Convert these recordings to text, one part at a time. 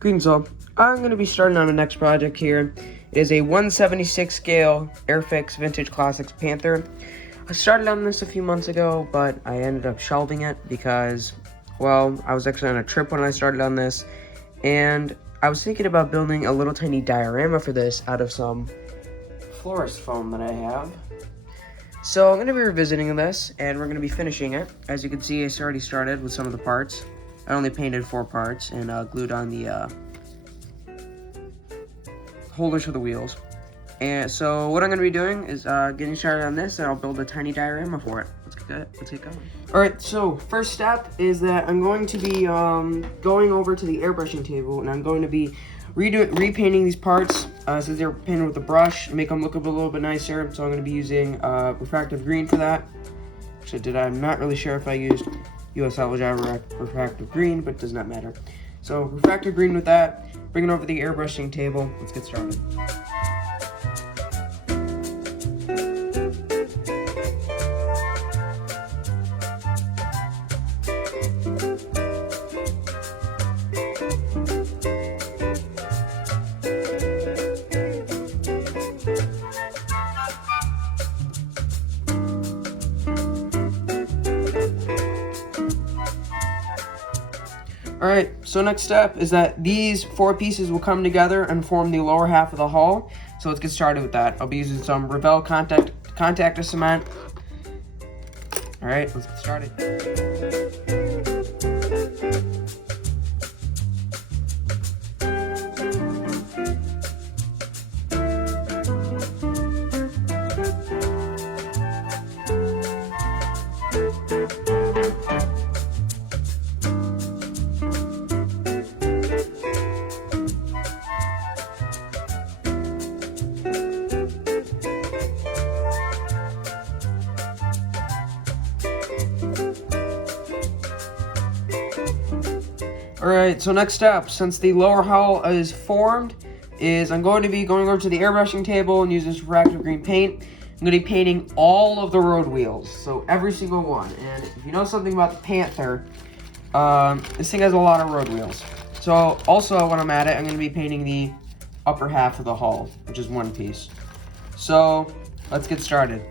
Greetings all. I'm going to be starting on the next project here. It is a 1/76 scale Airfix Vintage Classics Panther. I started on this a few months ago, but I ended up shelving it because, well, I was actually on a trip when I started on this, and I was thinking about building a little tiny diorama for this out of some florist foam that I have. So I'm going to be revisiting this, and we're going to be finishing it. As you can see, it's already started with some of the parts. I only painted 4 parts and glued on the holders for the wheels. And so what I'm going to be doing is getting started on this, and I'll build a tiny diorama for it. Let's get going. Alright, so first step is that I'm going to be going over to the airbrushing table, and I'm going to be repainting these parts since they're painted with a brush and make them look a little bit nicer. So I'm going to be using refractive green for that. Actually, I'm not really sure if I used US Java refractive green, but it does not matter. So refractive green with that, bring it over the airbrushing table. Let's get started. Alright, so next step is that these 4 pieces will come together and form the lower half of the hull. So let's get started with that. I'll be using some Revell contactor cement. Alright, let's get started. Alright, so next step, since the lower hull is formed, is I'm going to be going over to the airbrushing table and using this refractive green paint. I'm going to be painting all of the road wheels, so every single one. And if you know something about the Panther, this thing has a lot of road wheels. So also when I'm at it, I'm going to be painting the upper half of the hull, which is 1 piece. So let's get started.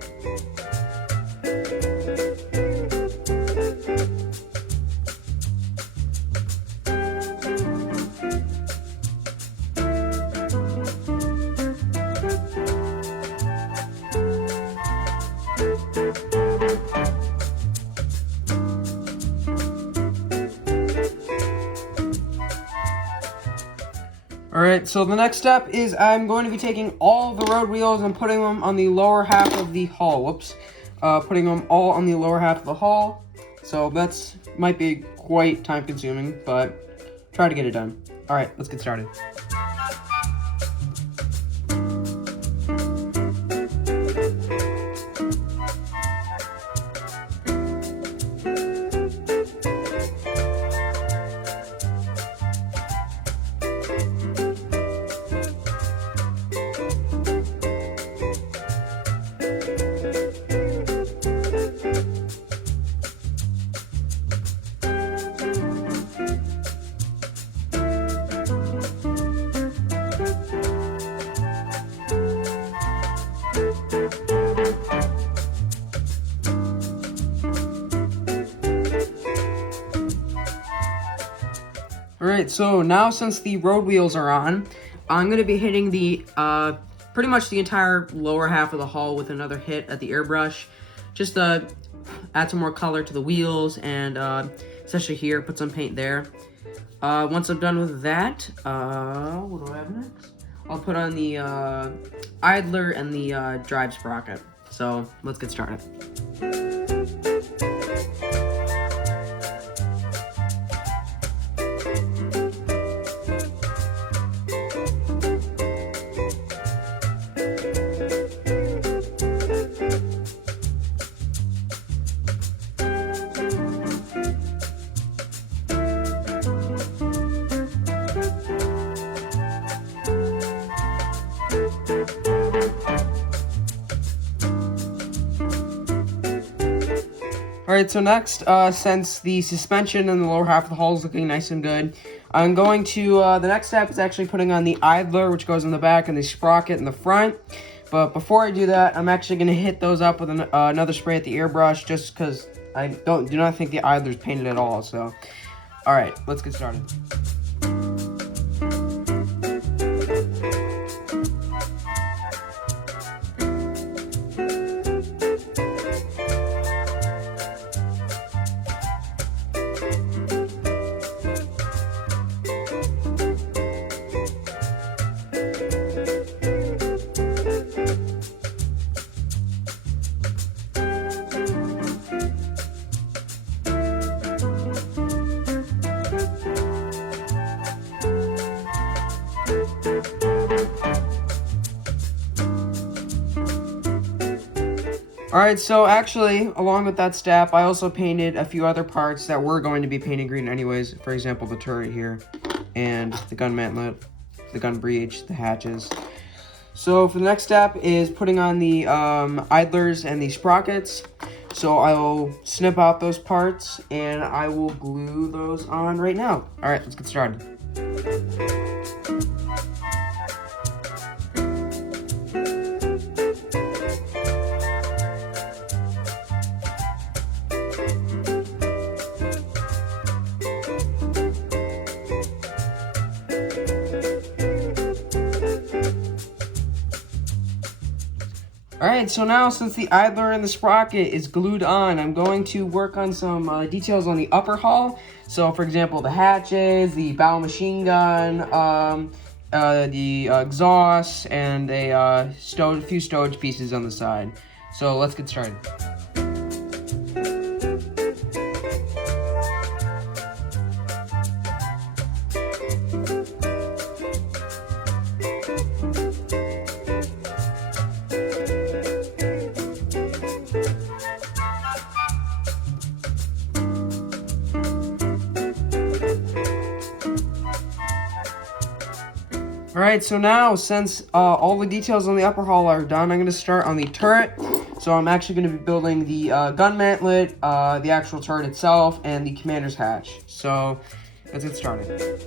Alright, so the next step is I'm going to be taking all the road wheels and putting them on the lower half of the hull. Whoops. Putting them all on the lower half of the hull. So that's might be quite time consuming, but try to get it done. Alright, let's get started. Alright, so now since the road wheels are on, I'm going to be hitting the, pretty much the entire lower half of the hull with another hit at the airbrush. Just to add some more color to the wheels and, especially here, put some paint there. Once I'm done with that, what do I have next? I'll put on the, idler and the, drive sprocket. So, let's get started. Alright, so next, since the suspension in the lower half of the hull is looking nice and good, I'm going to, the next step is actually putting on the idler, which goes in the back, and the sprocket in the front. But before I do that, I'm actually going to hit those up with another spray at the airbrush, just because I do not think the idler's painted at all. So, all right, let's get started. Alright, so actually, along with that step, I also painted a few other parts that were going to be painted green anyways. For example, the turret here, and the gun mantlet, the gun breech, the hatches. So for the next step is putting on the idlers and the sprockets. So I will snip out those parts, and I will glue those on right now. Alright, let's get started. Alright, so now since the idler and the sprocket is glued on, I'm going to work on some details on the upper hull. So for example, the hatches, the bow machine gun, the exhaust, and a few stowage pieces on the side. So let's get started. Alright, so now since all the details on the upper hull are done, I'm going to start on the turret. So I'm actually going to be building the gun mantlet, the actual turret itself, and the commander's hatch. So let's get started.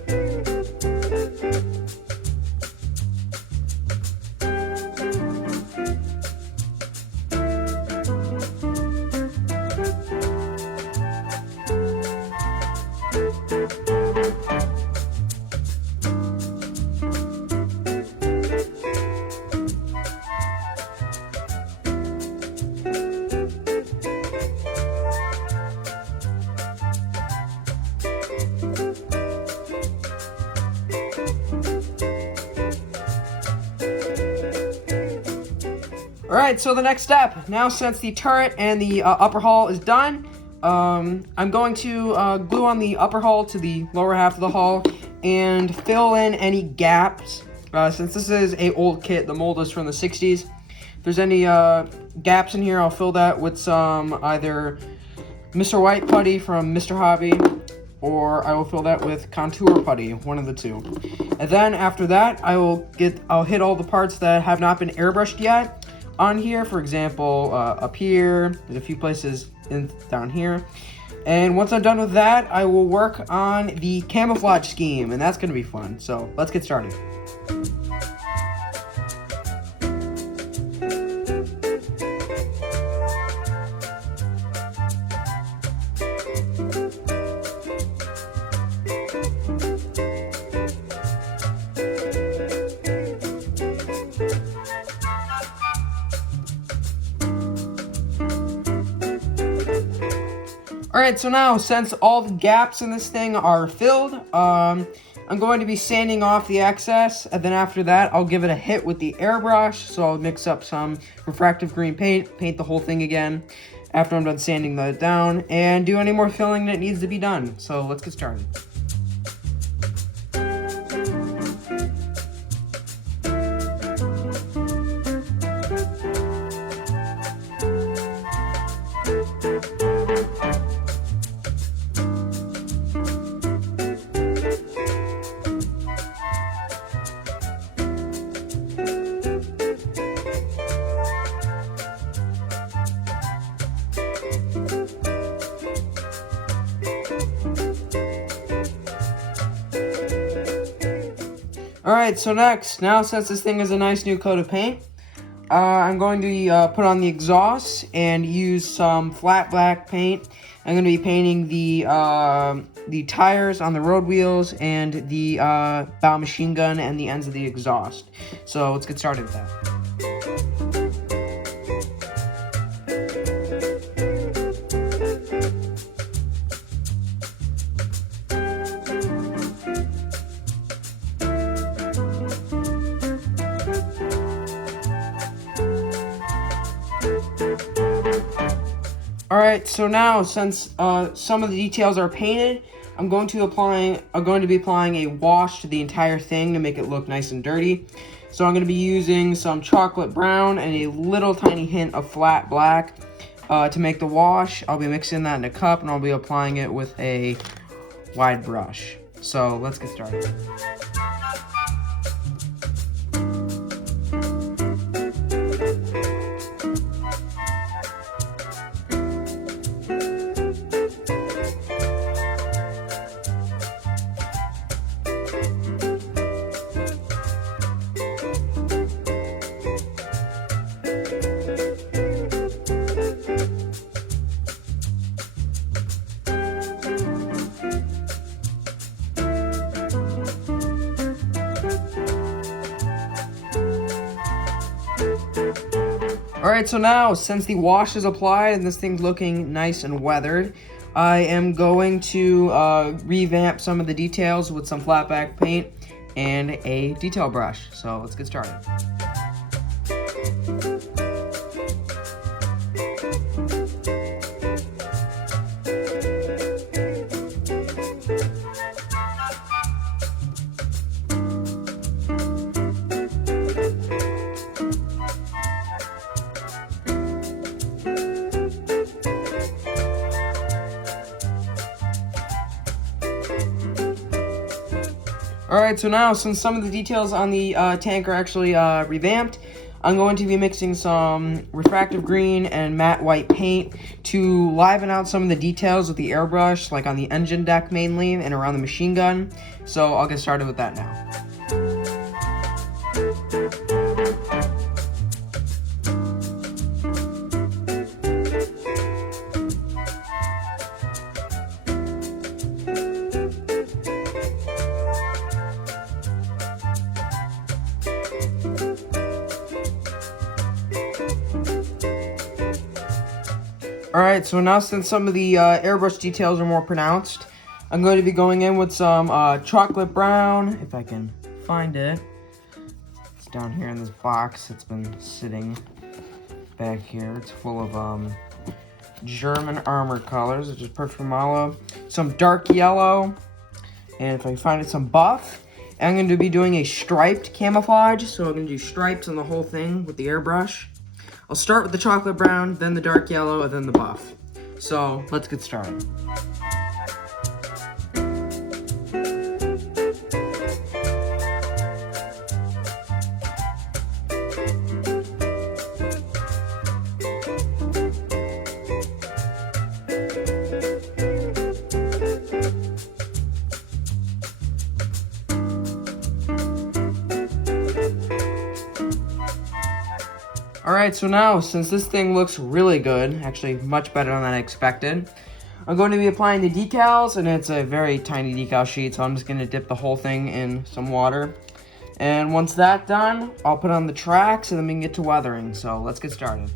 Alright, so the next step, now since the turret and the upper hull is done, I'm going to glue on the upper hull to the lower half of the hull and fill in any gaps. Since this is a old kit, the mold is from the 60s. If there's any gaps in here, I'll fill that with some either Mr. White putty from Mr. Hobby, or I will fill that with contour putty, one of the two. And then after that, I'll hit all the parts that have not been airbrushed yet on here. For example, up here, there's a few places down here. And once I'm done with that, I will work on the camouflage scheme, and that's going to be fun. So let's get started. Alright, so now since all the gaps in this thing are filled, I'm going to be sanding off the excess, and then after that I'll give it a hit with the airbrush. So I'll mix up some refractive green paint the whole thing again after I'm done sanding that down, and do any more filling that needs to be done. So let's get started. Alright, so now since this thing is a nice new coat of paint, I'm going to put on the exhaust and use some flat black paint. I'm going to be painting the tires on the road wheels and the bow machine gun and the ends of the exhaust. So let's get started with that. Alright, so now since some of the details are painted, I'm going to be applying a wash to the entire thing to make it look nice and dirty. So I'm going to be using some chocolate brown and a little tiny hint of flat black to make the wash. I'll be mixing that in a cup and I'll be applying it with a wide brush. So let's get started. Alright, so now, since the wash is applied and this thing's looking nice and weathered, I am going to revamp some of the details with some flat black paint and a detail brush. So let's get started. Alright, so now, since some of the details on the tank are actually revamped, I'm going to be mixing some refractive green and matte white paint to liven out some of the details with the airbrush, like on the engine deck mainly, and around the machine gun. So I'll get started with that now. Alright, so now since some of the airbrush details are more pronounced, I'm going to be going in with some chocolate brown, if I can find it. It's down here in this box. It's been sitting back here. It's full of German armor colors, which is perfect for Malo. Some dark yellow, and if I can find it, some buff. And I'm going to be doing a striped camouflage, so I'm going to do stripes on the whole thing with the airbrush. I'll start with the chocolate brown, then the dark yellow, and then the buff. So let's get started. Alright, so now, since this thing looks really good, actually much better than I expected, I'm going to be applying the decals, and it's a very tiny decal sheet, so I'm just going to dip the whole thing in some water. And once that's done, I'll put on the tracks, and then we can get to weathering, so let's get started.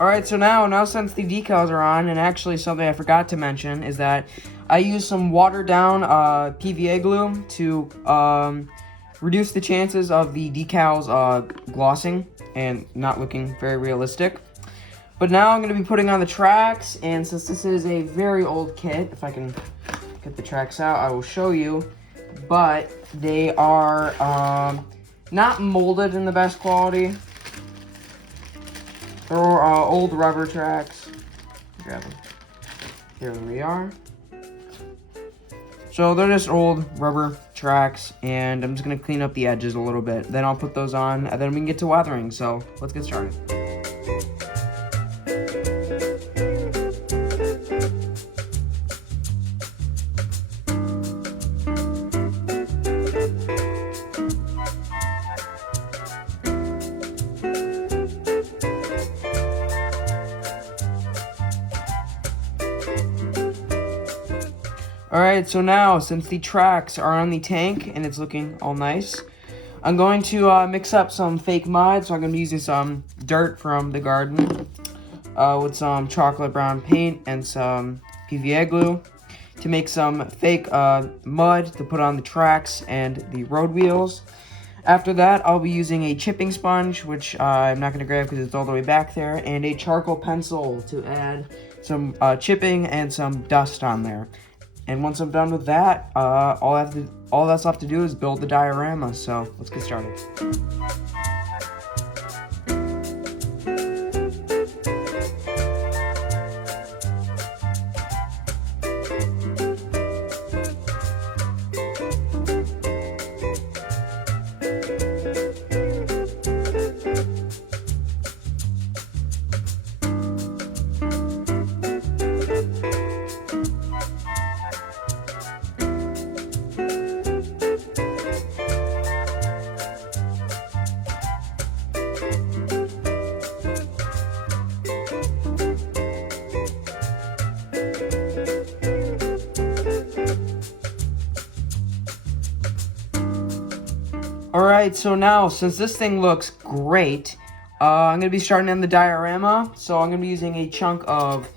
Alright, so now since the decals are on, and actually something I forgot to mention is that I use some watered down PVA glue to reduce the chances of the decals glossing and not looking very realistic. But now I'm going to be putting on the tracks, and since this is a very old kit, if I can get the tracks out, I will show you. But they are not molded in the best quality. They're old rubber tracks. Grab them. Here we are. So they're just old rubber tracks, and I'm just gonna clean up the edges a little bit. Then I'll put those on, and then we can get to weathering. So let's get started. Alright, so now, since the tracks are on the tank and it's looking all nice, I'm going to mix up some fake mud. So I'm going to be using some dirt from the garden with some chocolate brown paint and some PVA glue to make some fake mud to put on the tracks and the road wheels. After that, I'll be using a chipping sponge, which I'm not going to grab because it's all the way back there, and a charcoal pencil to add some chipping and some dust on there. And once I'm done with that, all that's left to do is build the diorama. So let's get started. Alright, so now, since this thing looks great, I'm going to be starting on the diorama. So I'm going to be using a chunk of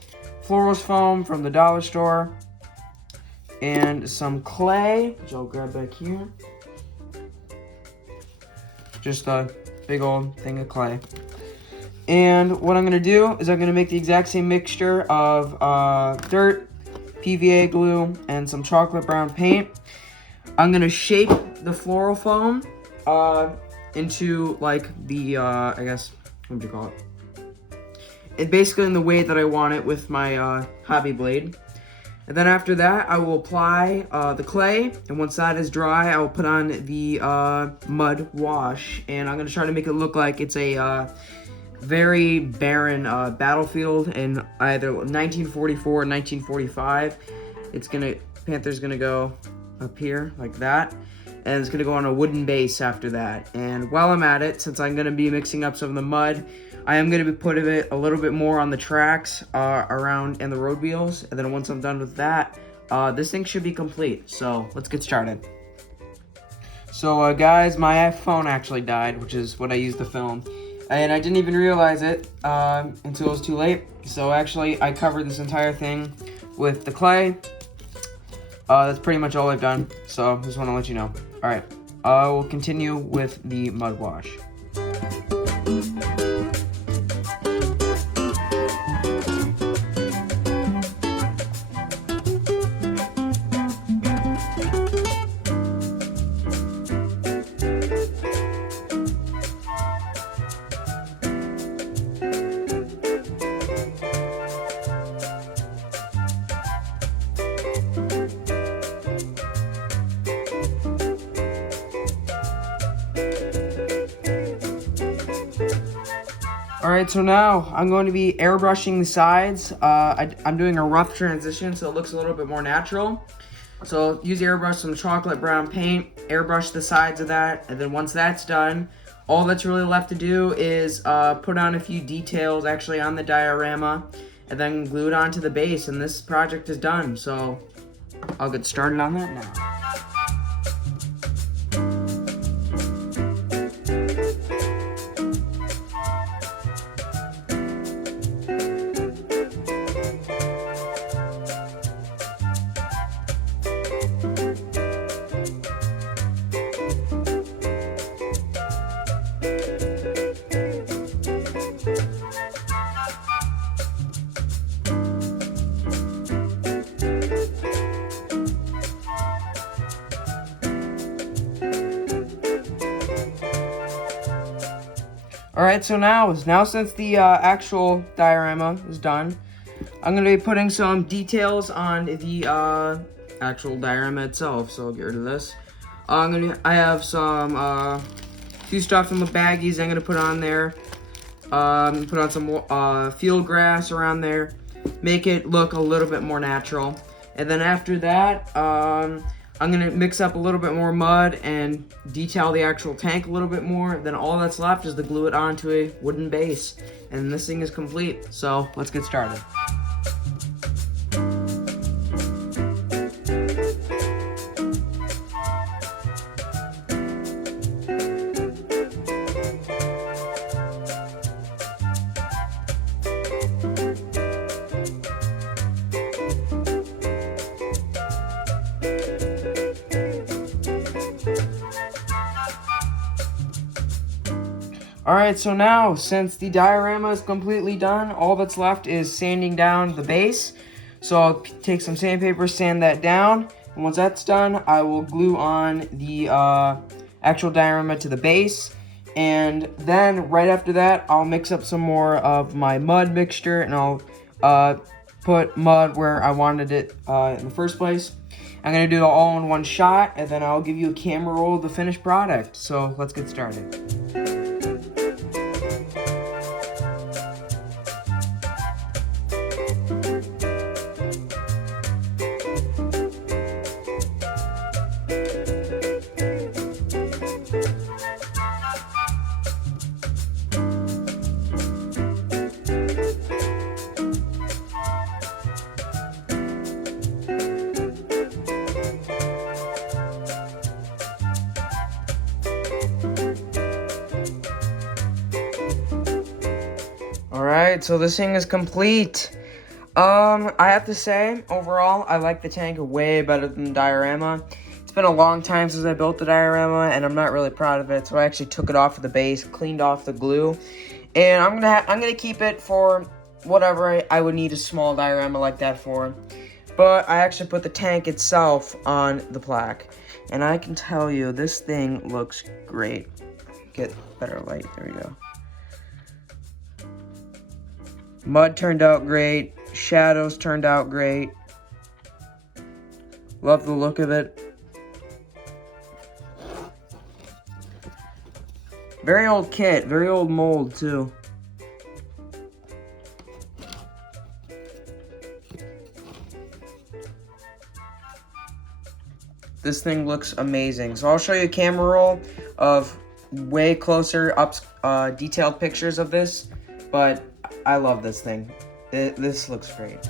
florals foam from the dollar store and some clay, which I'll grab back here. Just a big old thing of clay. And what I'm going to do is I'm going to make the exact same mixture of dirt, PVA glue, and some chocolate brown paint. I'm going to shape the floral foam into like the, I guess, what would you call it? Basically in the way that I want it with my hobby blade. And then after that, I will apply the clay, and once that is dry, I will put on the mud wash, and I'm going to try to make it look like it's a very barren battlefield in either 1944 or 1945. Panther's gonna go up here like that, and it's gonna go on a wooden base after that. And while I'm at it, since I'm gonna be mixing up some of the mud, I am gonna be putting it a little bit more on the tracks around and the road wheels. And then once I'm done with that, this thing should be complete. So let's get started. So guys, my iPhone actually died, which is what I used to film. And I didn't even realize it until it was too late. So actually, I covered this entire thing with the clay. That's pretty much all I've done. So just want to let you know. All right, we'll continue with the mud wash. Alright, so now I'm going to be airbrushing the sides. I'm doing a rough transition so it looks a little bit more natural. So use airbrush some chocolate brown paint, airbrush the sides of that, and then once that's done, all that's really left to do is put on a few details actually on the diorama, and then glue it onto the base, and this project is done. So I'll get started on that now. Alright, so now since the actual diorama is done, I'm going to be putting some details on the actual diorama itself. So I'll get rid of this. I have some few stuff in the baggies I'm gonna put on there. Put on some field grass around there, make it look a little bit more natural. And then after that, I'm gonna mix up a little bit more mud and detail the actual tank a little bit more. Then all that's left is to glue it onto a wooden base. And this thing is complete. So let's get started. Alright, so now, since the diorama is completely done, all that's left is sanding down the base. So I'll take some sandpaper, sand that down, and once that's done, I will glue on the actual diorama to the base. And then, right after that, I'll mix up some more of my mud mixture, and I'll put mud where I wanted it in the first place. I'm going to do it all in one shot, and then I'll give you a camera roll of the finished product. So let's get started. Alright, so this thing is complete. I have to say, overall, I like the tank way better than the diorama. It's been a long time since I built the diorama, and I'm not really proud of it, so I actually took it off of the base, cleaned off the glue, and I'm gonna keep it for whatever I would need a small diorama like that for. But I actually put the tank itself on the plaque, and I can tell you, this thing looks great. Get better light, there we go. Mud turned out great. Shadows turned out great. Love the look of it. Very old kit. Very old mold, too. This thing looks amazing. So I'll show you a camera roll of way closer up detailed pictures of this. But I love this thing. This looks great.